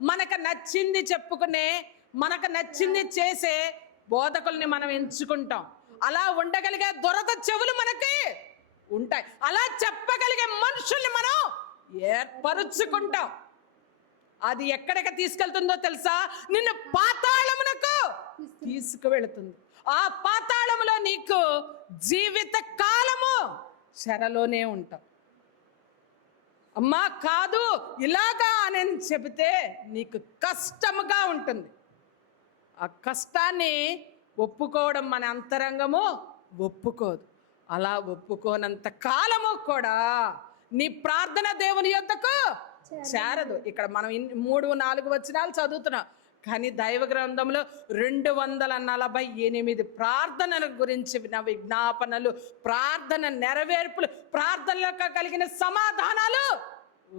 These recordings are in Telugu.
మనకు నచ్చింది చెప్పుకునే, మనకు నచ్చింది చేసే బోధకుల్ని మనం ఎంచుకుంటాం. అలా ఉండగలిగే దొరద చెవులు మనకి ఉంటాయి. అలా చెప్పగలిగే మనుషుల్ని మనం ఏర్పరుచుకుంటాం. అది ఎక్కడికి తీసుకెళ్తుందో తెలుసా? నిన్ను పాతాళమునకు తీసుకువెళుతుంది. ఆ పాతాళములో నీకు జీవిత కాలము చెరలోనే ఉంటాం. అమ్మా కాదు ఇలాగా అని చెబితే నీకు కష్టముగా ఉంటుంది. ఆ కష్టాన్ని ఒప్పుకోవడం మన అంతరంగము ఒప్పుకోదు. అలా ఒప్పుకోనంత కాలము కూడా నీ ప్రార్థన దేవుని యొద్దకు చేరదు. ఇక్కడ మనం 3-4 వచనాలు చదువుతున్నాం, కానీ దైవ గ్రంథంలో 248 ప్రార్థనల గురించి విజ్ఞాపనలు, ప్రార్థన నెరవేర్పులు, ప్రార్థనలకు కలిగిన సమాధానాలు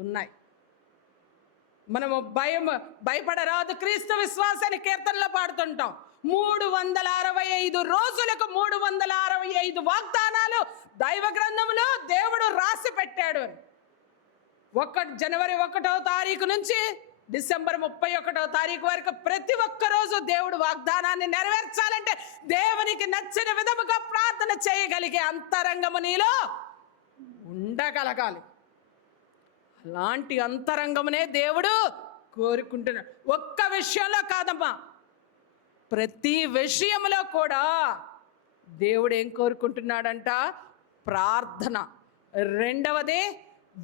ఉన్నాయి. మనము భయపడరాదు క్రీస్తు విశ్వాసాన్ని కీర్తనలో పాడుతుంటాం. 365 రోజులకు 365 వాగ్దానాలు దైవ గ్రంథంలో దేవుడు రాసి పెట్టాడు. జనవరి 1వ తారీఖు నుంచి డిసెంబర్ 31వ తారీఖు వరకు ప్రతి ఒక్క రోజు దేవుడు వాగ్దానాన్ని నెరవేర్చాలంటే దేవునికి నచ్చిన విధముగా ప్రార్థన చేయగలిగే అంతరంగము నీలో ఉండగలగాలి. అలాంటి అంతరంగమునే దేవుడు కోరుకుంటున్నాడు. ఒక్క విషయంలో కాదమ్మా, ప్రతి విషయంలో కూడా దేవుడు ఏం కోరుకుంటున్నాడంట? ప్రార్థన. రెండవది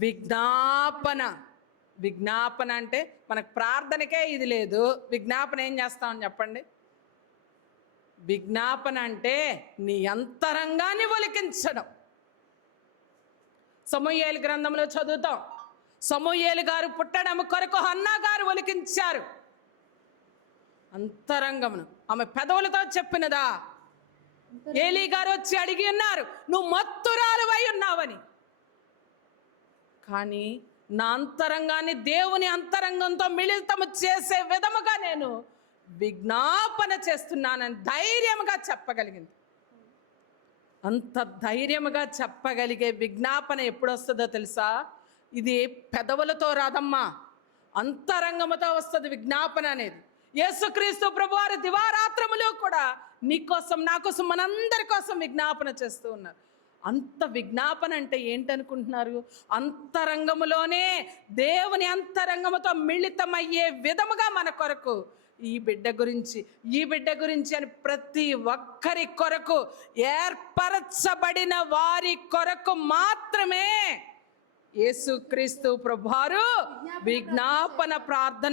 విజ్ఞాపన. విజ్ఞాపన అంటే మనకు ప్రార్థనకే ఇది లేదు, విజ్ఞాపన ఏం చేస్తామని చెప్పండి? విజ్ఞాపన అంటే నీ అంతరంగాన్ని ఒలికించడం. సమూయేలు గ్రంథంలో చదువుతాం, సమూయేలు గారు పుట్టడం కొరకు హన్నా గారు ఒలికించారు అంతరంగమును. ఆమె పెదవులతో చెప్పినదా? ఏలీ గారు వచ్చి అడిగి ఉన్నారు, నువ్వు మత్తురాలువై ఉన్నావని. కానీ నా అంతరంగాన్ని దేవుని అంతరంగంతో మిళితము చేసే విధముగా నేను విజ్ఞాపన చేస్తున్నానని ధైర్యముగా చెప్పగలిగింది. అంత ధైర్యముగా చెప్పగలిగే విజ్ఞాపన ఎప్పుడు వస్తుందో తెలుసా? ఇది పెదవులతో రాదమ్మా, అంతరంగముతో వస్తుంది విజ్ఞాపన అనేది. యేసుక్రీస్తు ప్రభువారు దివారాత్రములు కూడా నీ కోసం, నా కోసం, మనందరి కోసం విజ్ఞాపన చేస్తూ ఉన్నారు. అంత విజ్ఞాపన అంటే ఏంటనుకుంటున్నారు? అంతరంగములోనే దేవుని అంతరంగముతో మిళితమయ్యే విధముగా మన కొరకు ఈ బిడ్డ గురించి, ఈ బిడ్డ గురించి అని ప్రతి ఒక్కరి కొరకు, ఏర్పరచబడిన వారి కొరకు మాత్రమే యేసుక్రీస్తు ప్రభువారు విజ్ఞాపన ప్రార్థన